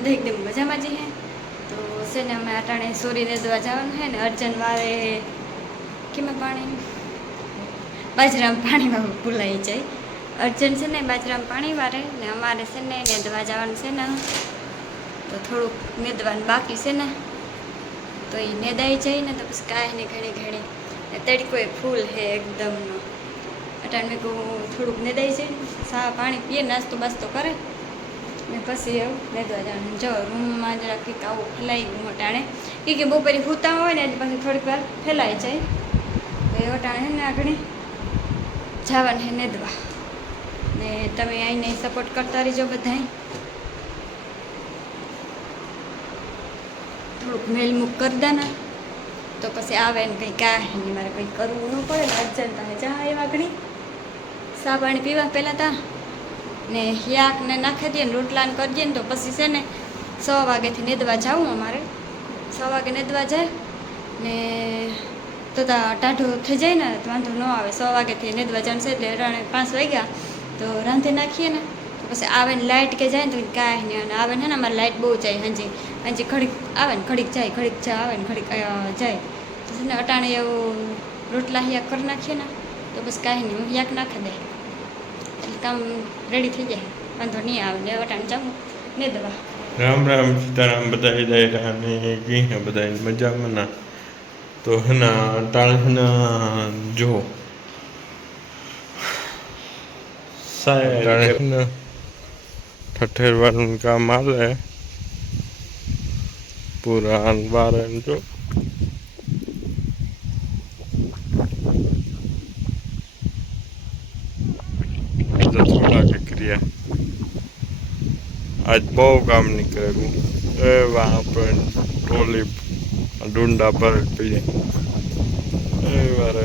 બધા એકદમ મજામાં જઈએ તો છે ને અમે અટાણે સોરી દવા જવાનું છે ને, અર્જન વારે કેમાં પાણી? બાજરામાં પાણીમાં ભૂલાઈ જાય. અર્જન છે ને, બાજરામાં પાણી વારે ને અમારે છે ને નેદવા જવાનું છે ને. તો થોડુંક નેદવાનું બાકી છે ને. તો એ નેદાઈ જાય ને તો પછી કાંઈ ને ઘણી ઘણી. તડકો એ ફૂલ હે એકદમ અટાણ મેં કહું થોડુંક નેદાઈ જાય સા પાણી પીએ, નાસ્તો બાસ્તો કરે. ને પછી એવું નેદવા જવાનું જો રૂમમાં જરા કંઈક આવું ફેલાઈ ગયું અટાણે કે કે બપોરે સૂતા હોય ને એટલે પછી થોડીક વાર ફેલાઈ જાય. એ અટાણે છે ને આગળ જવાનું હે નેદવા. ને તમે આઈને સપોર્ટ કરતા રહીજો બધાય. થોડુંક મેલમુખ કરી દેના. તો પછી આવે ને કંઈ કાંઈ નહીં, મારે કંઈ કરવું ન પડે ને અર્જન્ટ તમે જા એ વાગણી સા પીવા પહેલાં તા. ને યાક ને નાખી દઈએ ને રોટલાને કરી દઈએ ને તો પછી છે ને છ વાગ્યાથી નેદવા જાઉં અમારે. છ વાગે નેદવા જાય ને તો ટાઢો થઈ જાય ને વાંધો ન આવે. છ વાગ્યાથી નેદવા જવાનું છે એટલે પાંચ વાગ્યા તો રાંધી નાખીએ ને. તો પછી આવે ને લાઇટ કે જાય ને તો કાંઈ નહીં અને આવે ને અમારે લાઇટ બહુ જાય હાંજી. હાંજી ઘડીક આવે ને ઘડીક જાય ઘડીક જાય આવે ને ઘડીક જાય. તો છે ને અટાણે એવું રોટલા હિયાક કરી નાખીએ ને તો બસ કાંઈ નહીં, હું હિયાક નાખી દે. કામ રેડી થઈ જાય. વાંધો નહીં, આવે લેવા ટાઈમ જાઉં ને દવા. રામ રામ, સીતારામ બધા હિદાયરા અને જી બધા મજામાં ના. તો હેના ટાળના જો. ઠઠેરવાનું કામ આવે પૂરા બાર જો. આજ બહુ કામ નીકળેલું એ વહાં પર ટોલી ડુંડા પર પીએ એ વારે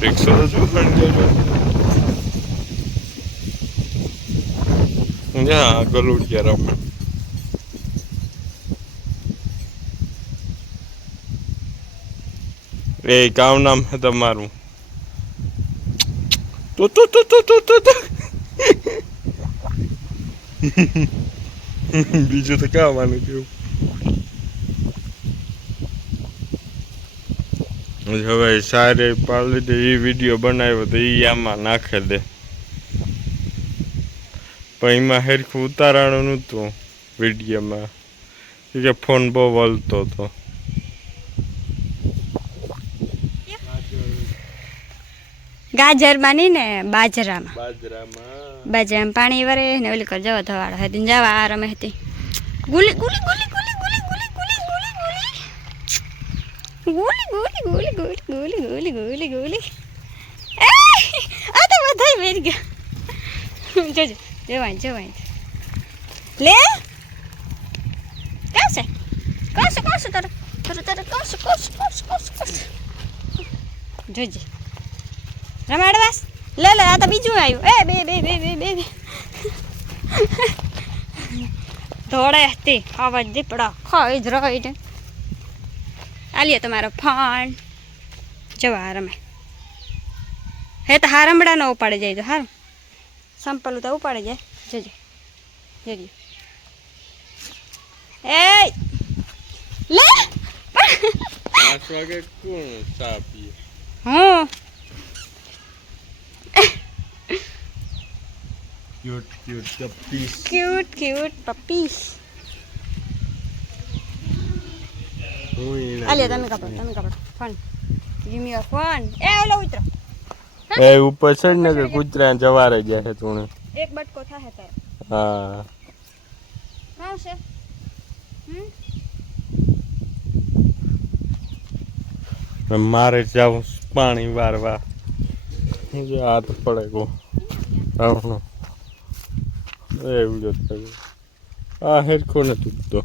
રિક્ષો તો જો ખંડે જો યા ગલુડિયા રમે એ કામ નામ છે તમારું. તો તો તો તો તો તો બીજું તો કાં માનું કેવું હવે સારે પાલી દે એ વીડિયો બનાવ્યો તો એ આમાં નાખે દે. પણ એમાં હેરખું ઉતારાણું નહોતું વિડીયોમાં કે ફોન બહુ વળતો હતો. ગાજરમાં નહીં ને બાજરામાં બાજરામાં બાજરામાં પાણી વરે ને ઓલી કર જવા ધવાડો હતી જવા આ રમે હતી ગુલી ગુલી ગુલી ગુલી ગુલી ગુલી ગુલી ગુલી ગુલી ગુલી ગુલી ગુલી ગુલી ગુલી ગુલી એ આ તો બધા મેરી ગયા જોજો જવાય જવાય લે કાં છે કાં છે કાં છે તારે તારે તારે કાં છે કાં છે કાં છે કાં છે જોજે રમાડવાસ? લે લે આ તો બીજું આવ્યું. એ બે બે બે બે બે ધોળે હતી આવા દીપડા. ખાઈ જ રહી આ આલીએ તમારો ફોન. જવા રમે. હે તો હારમડા નો ઉપાડે જાય તો હારું. સંપલું તો ઉપાડે જાય. જજે જજે. એ લે! હું? ક્યુટ ક્યુટ ચપ્પીસ ક્યુટ ક્યુટ પપ્પીસ આલિયા તમે કાપડો તમે કાપડો phone give me your phone એ ઓલો ઉતરો એ ઉપર છે ને કે કૂતરા જવારે ગયા છે તું એક બટકો થાહે તારે હા આવશે મારે જાવ પાણી વારવા જો હાથ પડે ગો રાવણો એવડો થયો આ હેરખો નથી ઉગતો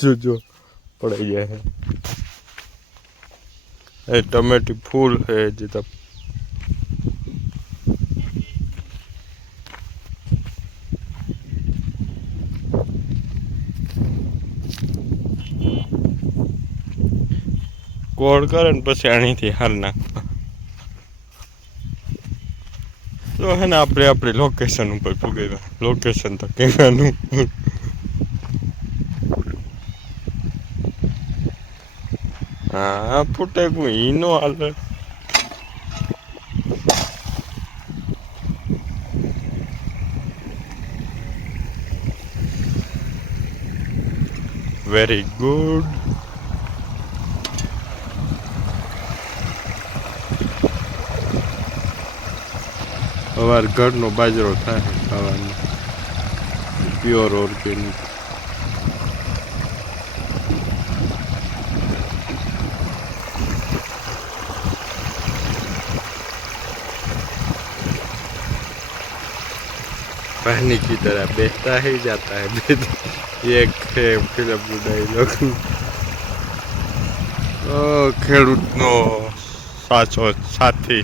જો જો પડાઈ જાય એ ટમેટી ફૂલ હે જીતા કોડ કરે ને પછી આણીથી હાર નાખવા. તો હે ને આપણે આપણી લોકેશન ઉપર પૂગેલા લોકેશન તો કેવાનું હા, ફૂટે કોઈ ઈનો હાલે. વેરી ગુડ અવાર ઘરનો બાજરો થાય ખાવાનો પ્યોર ઓર્ગેનિક पानी की तरह बहता ही जाता है ये है फिल्म ડાયલોગ ઓ ખેડૂતનો સાચો સાથી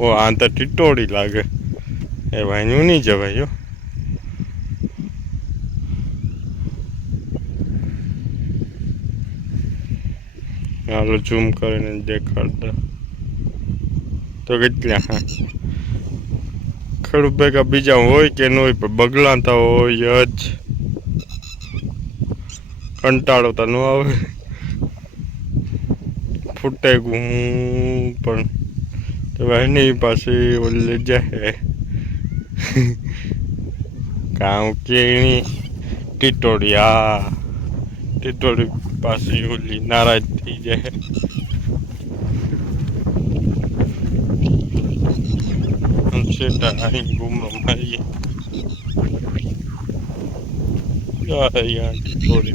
ઓ આ તો ટીટોળી લાગે. એ વાંયું નહીં જવાય જો હાલો ઝૂમ કરીને દેખાડતા. તો કેટલા, હા. ખેડૂત ભેગા બીજા હોય કે ન હોય, પણ બગલાતા હોય જ. કંટાળો તો ન આવે. ફૂટે હું પણ. એની પાસે ઓલે જાય કામ કેણી ટીટોડિયા. ટીટોડી પાસે ઓલી નારાજ થઈ જાય. સેટા અહીં ગુમરો મારીએ. ટીટોડી